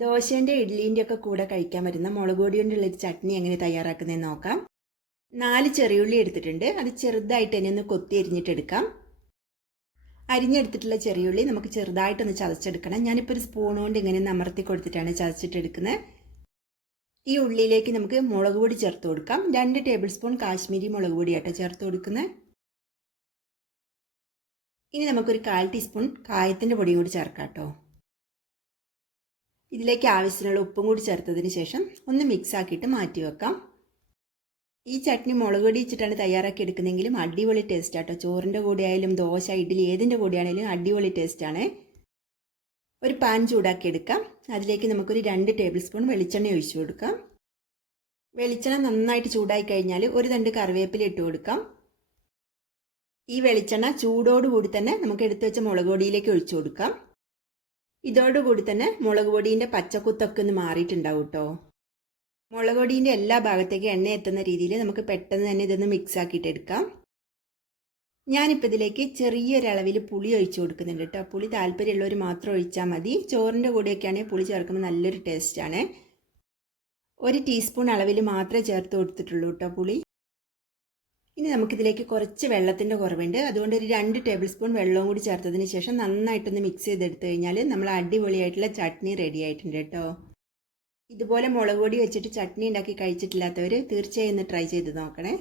ദോശേന്റെ ഇഡ്ലീന്റെ ഒക്കെ കൂടെ കഴിക്കാൻ പറ്റുന്ന മുളക് പൊടി കൊണ്ടുള്ള ഒരു ചട്നി എങ്ങനെ തയ്യാറാക്കുന്നതെന്ന് നോക്കാം. നാല് ചെറിയുള്ളി എടുത്തിട്ടുണ്ട്. അത് ചെറുതായിട്ട് തന്നെ ഒന്ന് കൊത്തി അരിഞ്ഞിട്ടെടുക്കാം അരിഞ്ഞെടുത്തിട്ടുള്ള ചെറിയുള്ളി നമുക്ക് ചെറുതായിട്ടൊന്ന് ചതച്ചെടുക്കണം. ഞാനിപ്പോൾ ഒരു സ്പൂൺ കൊണ്ട് ഇങ്ങനെ ഒന്ന് അമർത്തി കൊടുത്തിട്ടാണ് ചതച്ചിട്ടെടുക്കുന്നത് ഈ ഉള്ളിയിലേക്ക് നമുക്ക് മുളക് പൊടി ചേർത്ത് കൊടുക്കാം. രണ്ട് ടേബിൾ സ്പൂൺ കാശ്മീരി മുളക് പൊടിയാട്ടോ ചേർത്ത് കൊടുക്കുന്നത് ഇനി നമുക്കൊരു കാൽ ടീസ്പൂൺ കായത്തിന്റെ പൊടിയും കൂടി ചേർക്കാം കേട്ടോ ഇതിലേക്ക് ആവശ്യത്തിനുള്ള ഉപ്പും കൂടി ചേർത്തതിന് ശേഷം ഒന്ന് മിക്സ് ആക്കിയിട്ട് മാറ്റി വെക്കാം. ഈ ചട്നി മുളക് പൊടി വെച്ചിട്ടാണ് തയ്യാറാക്കി എടുക്കുന്നതെങ്കിലും അടിപൊളി ടേസ്റ്റ് ആട്ടോ. ചോറിന്റെ കൂടെ ആയാലും ദോശ ഇഡ്ഡലി ഏതിന്റെ കൂടെ ആണെങ്കിലും അടിപൊളി ടേസ്റ്റാണ് ഒരു പാൻ ചൂടാക്കി എടുക്കാം. അതിലേക്ക് നമുക്കൊരു രണ്ട് ടേബിൾ സ്പൂൺ വെളിച്ചെണ്ണ ഒഴിച്ചു കൊടുക്കാം. വെളിച്ചെണ്ണ നന്നായിട്ട് ചൂടായി കഴിഞ്ഞാൽ ഒരു തണ്ട് കറിവേപ്പില ഇട്ട് കൊടുക്കാം. ഈ വെളിച്ചെണ്ണ ചൂടോടുകൂടി തന്നെ നമുക്ക് എടുത്തു വെച്ച മുളക് പൊടിയിലേക്ക് ഒഴിച്ചു കൊടുക്കാം. ഇതോടുകൂടി തന്നെ മുളക് പൊടീന്റെ പച്ചക്കുത്തൊക്കെ ഒന്ന് മാറിയിട്ടുണ്ടാവും കേട്ടോ മുളക് പൊടീന്റെ എല്ലാ ഭാഗത്തേക്കും എണ്ണ എത്തുന്ന രീതിയിൽ നമുക്ക് പെട്ടെന്ന് തന്നെ ഇതൊന്ന് മിക്സ് ആക്കിയിട്ട് എടുക്കാം. ഞാനിപ്പോൾ ഇതിലേക്ക് ചെറിയൊരളവിൽ പുളി ഒഴിച്ചു കൊടുക്കുന്നുണ്ട് കേട്ടോ പുളി താല്പര്യമുള്ളവർ മാത്രം ഒഴിച്ചാൽ മതി. ചോറിന്റെ കൂടെയൊക്കെയാണെങ്കിൽ പുളി ചേർക്കുമ്പോൾ നല്ലൊരു ടേസ്റ്റാണ് ഒരു ടീസ്പൂൺ അളവിൽ മാത്രമേ ചേർത്ത് കൊടുത്തിട്ടുള്ളൂ കേട്ടോ പുളി. ഇനി നമുക്കിതിലേക്ക് കുറച്ച് വെള്ളത്തിന്റെ കുറവുണ്ട്. അതുകൊണ്ട് ഒരു രണ്ട് ടേബിൾ സ്പൂൺ വെള്ളവും കൂടി ചേർത്തതിന് ശേഷം നന്നായിട്ടൊന്ന് മിക്സ് ചെയ്തെടുത്ത് കഴിഞ്ഞാൽ നമ്മൾ അടിപൊളിയായിട്ടുള്ള ചട്നി റെഡി ആയിട്ടുണ്ട് കേട്ടോ. ഇതുപോലെ മുളക് പൊടി വെച്ചിട്ട് ചട്നി ഉണ്ടാക്കി കഴിച്ചിട്ടില്ലാത്തവർ തീർച്ചയായും ഒന്ന് ട്രൈ ചെയ്ത് നോക്കണേ.